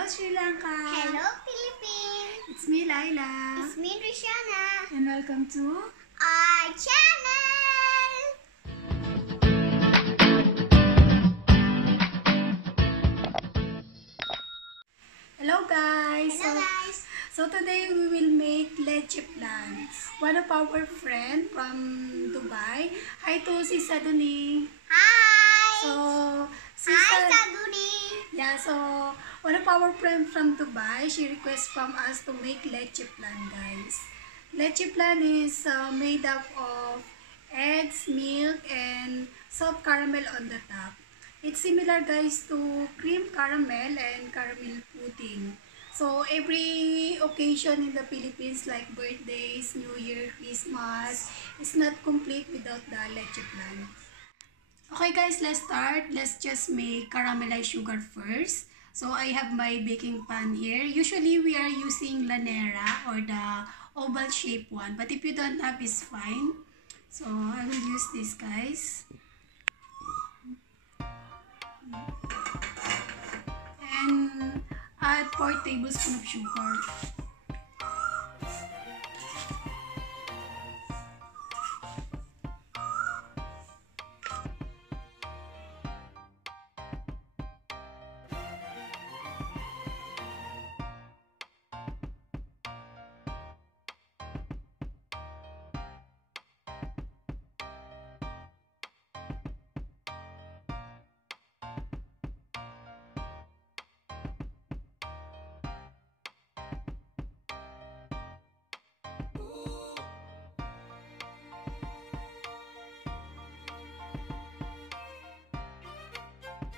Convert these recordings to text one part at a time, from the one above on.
Hello Sri Lanka! Hello Philippines! It's me Laila. It's me Rishana. And welcome to our channel! Hello guys! Hello guys! So today we will make Leche Plan. One of our friend from Dubai. Hi to si Saduni. Hi! So, Hi Saduni! Yeah, so one of our friend from Dubai, she requests from us to make Leche Plan, guys. Leche Plan is made up of eggs, milk, and soft caramel on the top. It's similar, guys, to cream caramel and caramel pudding. So every occasion in the Philippines, like birthdays, New Year, Christmas, is not complete without the Leche Plan. Okay guys, let's start. Let's just make caramelized sugar first. So I have my baking pan here. Usually we are using lanera or the oval shape one. But if you don't have, it's fine. So I will use this, guys. And add 4 tablespoons of sugar.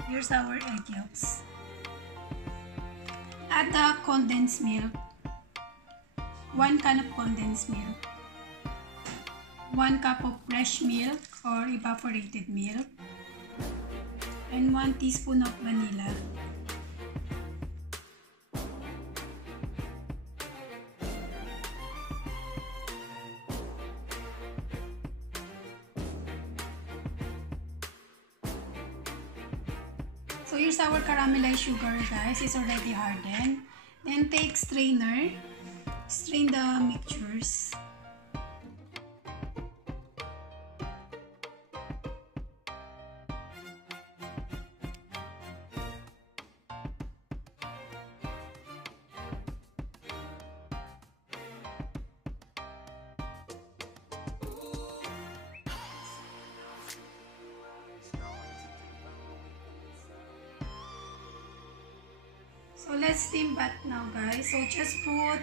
Here's our egg yolks. Add the condensed milk. 1 can of condensed milk. 1 cup of fresh milk or evaporated milk. And 1 teaspoon of vanilla. So here's our caramelized sugar, guys. It's already hardened. Then take strainer. Strain the mixtures. So let's steam bath now, guys. So just put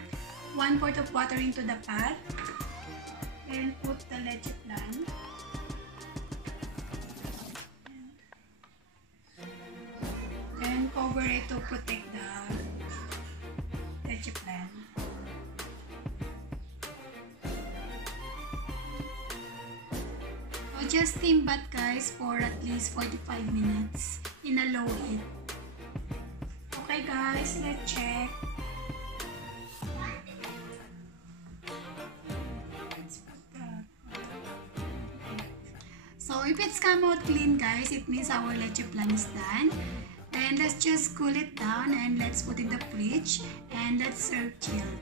1 quart of water into the pot. Then put the Leche Plan. Then cover it to protect the Leche Plan. So just steam bath, guys, for at least 45 minutes in a low heat. Okay guys, let's check. So if it's come out clean, guys, it means our Leche Plan is done. And let's just cool it down and let's put in the fridge and let's serve chilled.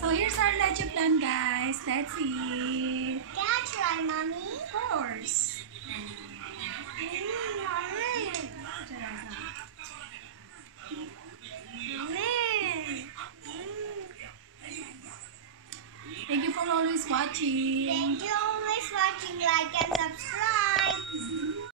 So here's our Leche Plan, guys. Let's eat. Can I try, Mommy? Of course. Thank you for always watching. Thank you always watching. Like and subscribe.